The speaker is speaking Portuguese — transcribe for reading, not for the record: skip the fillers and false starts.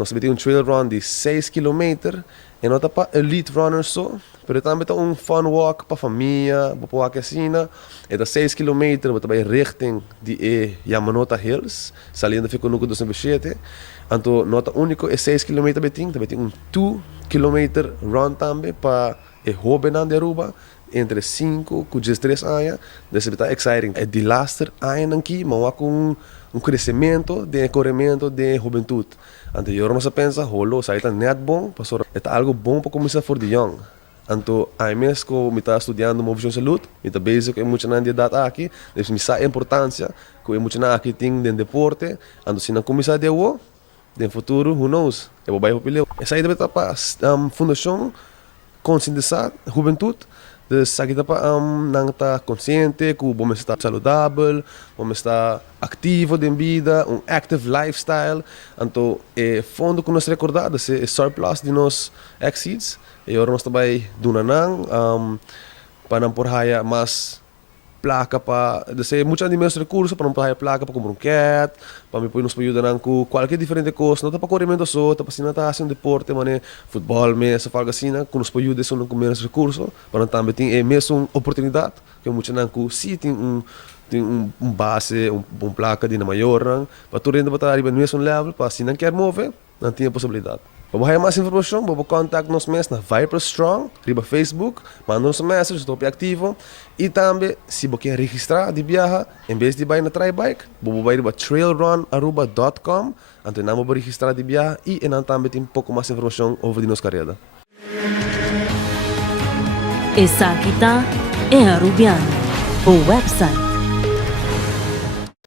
nós temos um trail run de 6 km e nós para elite runners só, mas também tem um fun walk para família, para walk assim, é de 6 km, mas também richting de Yamanota Hills, saliendo fica no 2007. Então, nota único é 6 km também tem um 2 km run também para jovem de Aruba, entre 5 e 13 anos, desse está exciting. É de laster ano aqui, mas com um crescimento de corrimento de juventude. Então, eu não pensa, holo, sai tá net bom, passou, é algo bom para começar for the young. Então, a mesmo que eu estou estudando Movision Saúde, eu estou basic em muita de data aqui, deve me saber a importância que eu muita aqui tem de deporte, então se não começar de hoje, no futuro, who knows? Eu vou para o essa aí deve estar para a fundação conscientizar juventude. Dus sa kita pa nang ta consciente que vamos estar saudável, vamos estar ativo de vida, active lifestyle. Então, fundo que nós recordamos é surplus de nos exceeds. E agora nós também dunanang para não porhaya mais placa para desse muitos de meus recursos para não porhaya placa para comprar cat, para me pôr nos ajuda com qualquer diferente coisa, não tá para corrimento só, tá para se natação, deporte, mane futebol, mesa, algo assim, que nos ajuda só com menos recursos, para também tem mesmo oportunidade que muitos não com se tem base, placa de na maior, para tu renda para estar no mesmo level, para se não quer mover, não tem possibilidade. Para mais mais informação, vou contact nos mes na Viper Strong, riba Facebook, manda-nos mensagem, estou ativo. E também, se você quer registrar de viagem, em vez de ir na Tribike, vou para trailrunaruba.com, então não vou registrar de viagem e não também tem um pouco mais informação sobre nossa carreira. Essa aqui é Arubiano, o website